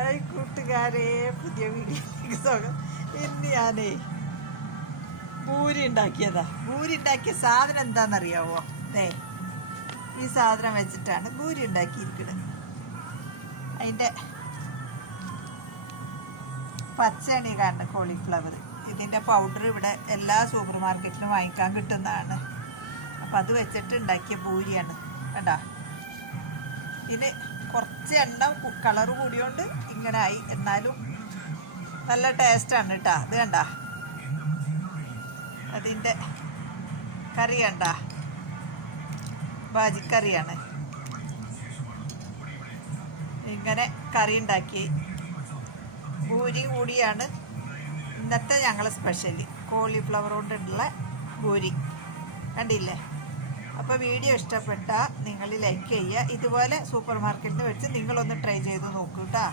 Hi കൂട്ടുകാരെ, പുതിയ വീഡിയോയിലേക്ക് സ്വാഗതം. ഇന്ന് ഞാനേ ഭൂരി ഉണ്ടാക്കിയതാ. ഭൂരി ഉണ്ടാക്കിയ സാധനം എന്താണെന്നറിയാവോ? ഈ സാധനം വെച്ചിട്ടാണ് ഭൂരി ഉണ്ടാക്കിയിരിക്കുന്നത്. അതിൻ്റെ പച്ചയാണ് ഈ കാണുന്ന കോളിഫ്ലവർ. ഇതിൻ്റെ പൗഡർ ഇവിടെ എല്ലാ സൂപ്പർ മാർക്കറ്റിലും വാങ്ങിക്കാൻ കിട്ടുന്നതാണ്. അപ്പം അത് വെച്ചിട്ട് ഉണ്ടാക്കിയ ഭൂരിയാണ്. കണ്ടാ, ഇതിന് കുറച്ച് എണ്ണ കളറ് കൂടിയോണ്ട് ഇങ്ങനെ ആയി. എന്നാലും നല്ല ടേസ്റ്റാണ് കേട്ടോ. അത് കണ്ട, അതിൻ്റെ കറി കണ്ട, ബാജിക്കറിയാണ്. ഇങ്ങനെ കറി ഉണ്ടാക്കി ഭൂരി കൂടിയാണ് ഇന്നത്തെ ഞങ്ങളെ സ്പെഷ്യൽ. കോളിഫ്ലവർ കൊണ്ടുള്ള ഭൂരി കണ്ടില്ലേ? അപ്പോൾ വീഡിയോ ഇഷ്ടപ്പെട്ടാൽ നിങ്ങൾ ലൈക്ക് ചെയ്യുക. ഇതുപോലെ സൂപ്പർ മാർക്കറ്റിൽ വെച്ച് നിങ്ങളൊന്ന് ട്രൈ ചെയ്ത് നോക്കൂ കേട്ടോ.